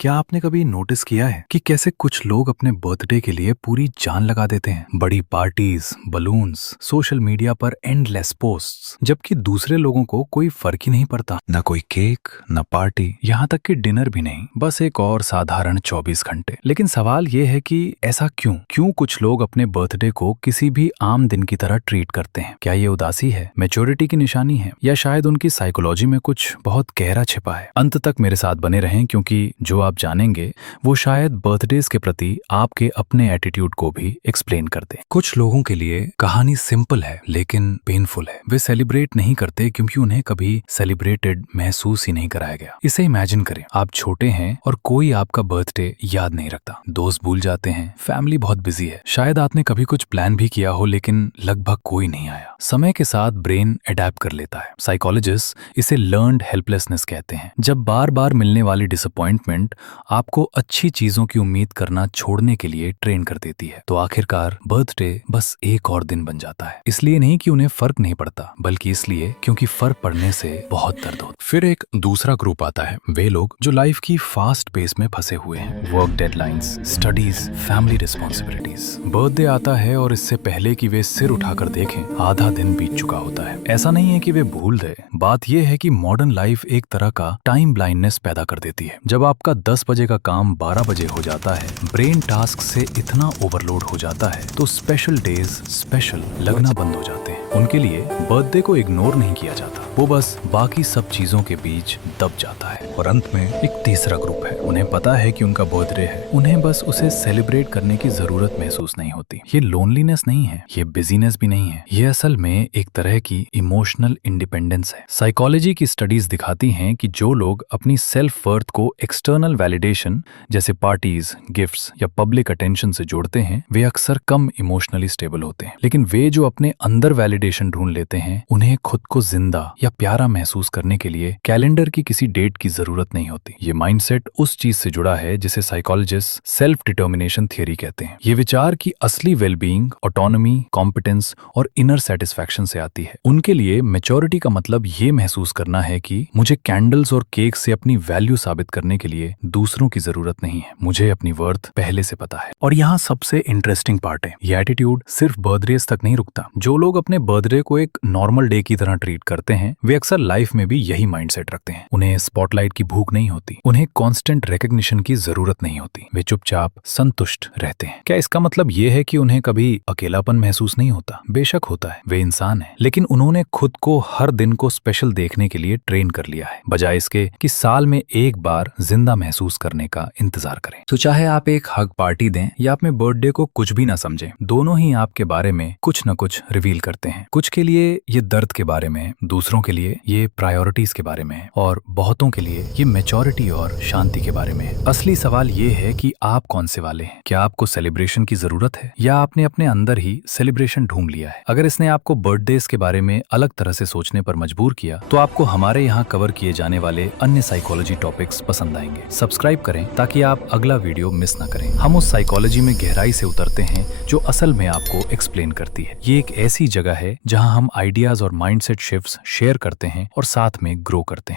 क्या आपने कभी नोटिस किया है कि कैसे कुछ लोग अपने बर्थडे के लिए पूरी जान लगा देते हैं? बड़ी पार्टीज, बलून्स, सोशल मीडिया पर एंडलेस पोस्ट्स, जबकि दूसरे लोगों को कोई फर्क ही नहीं पड़ता। न कोई केक, न पार्टी, यहाँ तक कि डिनर भी नहीं, बस एक और साधारण 24 घंटे। लेकिन सवाल ये है कि ऐसा क्यों? क्यों कुछ लोग अपने बर्थडे को किसी भी आम दिन की तरह ट्रीट करते हैं? क्या ये उदासी है, मैच्योरिटी की निशानी है, या शायद उनकी साइकोलॉजी में कुछ बहुत गहरा छिपा है? अंत तक मेरे साथ बने रहें, क्योंकि जो आप जानेंगे वो शायद बर्थडेज के प्रति आपके अपने एटीट्यूड को भी एक्सप्लेन कर दे। कुछ लोगों के लिए कहानी सिंपल है लेकिन पेनफुल है। वे सेलिब्रेट नहीं करते क्योंकि उन्हें कभी सेलिब्रेटेड महसूस ही नहीं कराया गया। इसे इमेजिन करें, आप छोटे हैं और कोई आपका बर्थडे याद नहीं रखता। दोस्त भूल जाते हैं, फैमिली बहुत बिजी है, शायद आपने कभी कुछ प्लान भी किया हो लेकिन लगभग कोई नहीं आया। समय के साथ ब्रेन अडेप्ट कर लेता है। साइकोलॉजिस्ट इसे लर्न्ड हेल्पलेसनेस कहते हैं। जब बार बार मिलने वाली डिसअपॉइंटमेंट आपको अच्छी चीजों की उम्मीद करना छोड़ने के लिए ट्रेन कर देती है, तो आखिरकार बर्थडे बस एक और दिन बन जाता है। इसलिए नहीं कि उन्हें फर्क नहीं पड़ता, बल्कि इसलिए क्योंकि फर्क पड़ने से बहुत दर्द होता। फिर एक दूसरा ग्रुप आता है, वे लोग जो लाइफ की फास्ट पेस में फंसे हुए हैं। Work deadlines, studies, family responsibilities. Birthday आता है और इससे पहले कि वे सिर उठाकर देखें, आधा दिन बीत चुका होता है। ऐसा नहीं है कि वे भूल गए, बात यह है कि मॉडर्न लाइफ एक तरह का टाइम ब्लाइंडनेस पैदा कर देती है। जब आपका 10 बजे का काम 12 बजे हो जाता है, ब्रेन टास्क से इतना ओवरलोड हो जाता है, तो स्पेशल डेज स्पेशल लगना बंद हो जाते हैं। उनके लिए बर्थडे को इग्नोर नहीं किया जाता, वो बस बाकी सब चीजों के बीच दब जाता है। और अंत में एक तीसरा ग्रुप है, उन्हें पता है कि उनका बर्थडे है, उन्हें बस उसे सेलिब्रेट करने की जरूरत महसूस नहीं होती। ये लोनलीनेस नहीं है, ये बिजीनेस भी नहीं है, ये असल में एक तरह की इमोशनल इंडिपेंडेंस है। साइकोलॉजी की स्टडीज दिखाती हैं कि जो लोग अपनी सेल्फ वर्थ को एक्सटर्नल वैलिडेशन जैसे पार्टीज, गिफ्ट्स या पब्लिक अटेंशन से जोड़ते हैं, वे अक्सर कम इमोशनली स्टेबल होते हैं। लेकिन वे जो अपने अंदर वैलिडेशन ढूंढ लेते हैं, उन्हें खुद को जिंदा या प्यारा महसूस करने के लिए कैलेंडर की किसी डेट की जरूरत नहीं होती। ये माइंडसेट उस चीज से जुड़ा है जिसे साइकोलॉजिस्ट सेल्फ डिटर्मिनेशन थियरी कहते हैं। ये विचार की असली वेलबींग ऑटोनॉमी, कॉम्पिटेंस और इनर सेटिस्फैक्शन से आती है। उनके लिए मैच्योरिटी का मतलब ये महसूस करना है कि मुझे कैंडल्स और केक से अपनी वैल्यू साबित करने के लिए दूसरों की जरूरत नहीं है, मुझे अपनी वर्थ पहले से पता है। और यहाँ सबसे इंटरेस्टिंग पार्ट है, ये एटीट्यूड सिर्फ बर्थडेज तक नहीं रुकता। जो लोग अपने बर्थडे को एक नॉर्मल डे की तरह ट्रीट करते हैं, वे अक्सर लाइफ में भी यही माइंडसेट रखते हैं। उन्हें स्पॉटलाइट की भूख नहीं होती, उन्हें कांस्टेंट रिकॉग्निशन की जरूरत नहीं होती, वे चुपचाप संतुष्ट रहते हैं। क्या इसका मतलब ये है कि उन्हें कभी अकेलापन महसूस नहीं होता? बेशक होता है, वे इंसान हैं, लेकिन उन्होंने खुद को हर दिन को स्पेशल देखने के लिए ट्रेन कर लिया है, बजाय इसके कि साल में एक बार जिंदा महसूस करने का इंतजार करें। तो चाहे आप एक हग पार्टी दें या अपने बर्थडे को कुछ भी ना समझें, दोनों ही आपके बारे में कुछ न कुछ रिवील करते हैं। कुछ के लिए ये दर्द के बारे में, दूसरों के लिए ये प्रायोरिटीज के बारे में, और बहुतों के लिए ये मैच्योरिटी और शांति के बारे में। असली सवाल ये है कि आप कौन से वाले हैं? क्या आपको सेलिब्रेशन की जरूरत है, या आपने अपने अंदर ही सेलिब्रेशन ढूंढ लिया है? अगर इसने आपको बर्थडेज के बारे में अलग तरह से सोचने पर मजबूर किया, तो आपको हमारे यहाँ कवर किए जाने वाले अन्य साइकोलॉजी टॉपिक्स पसंद आएंगे। सब्सक्राइब करें ताकि आप अगला वीडियो मिस ना करें। हम उस साइकोलॉजी में गहराई से उतरते हैं जो असल में आपको एक्सप्लेन करती है। ये एक ऐसी जगह है जहां हम आइडियाज और माइंडसेट शिफ्ट्स शेयर करते हैं और साथ में ग्रो करते हैं।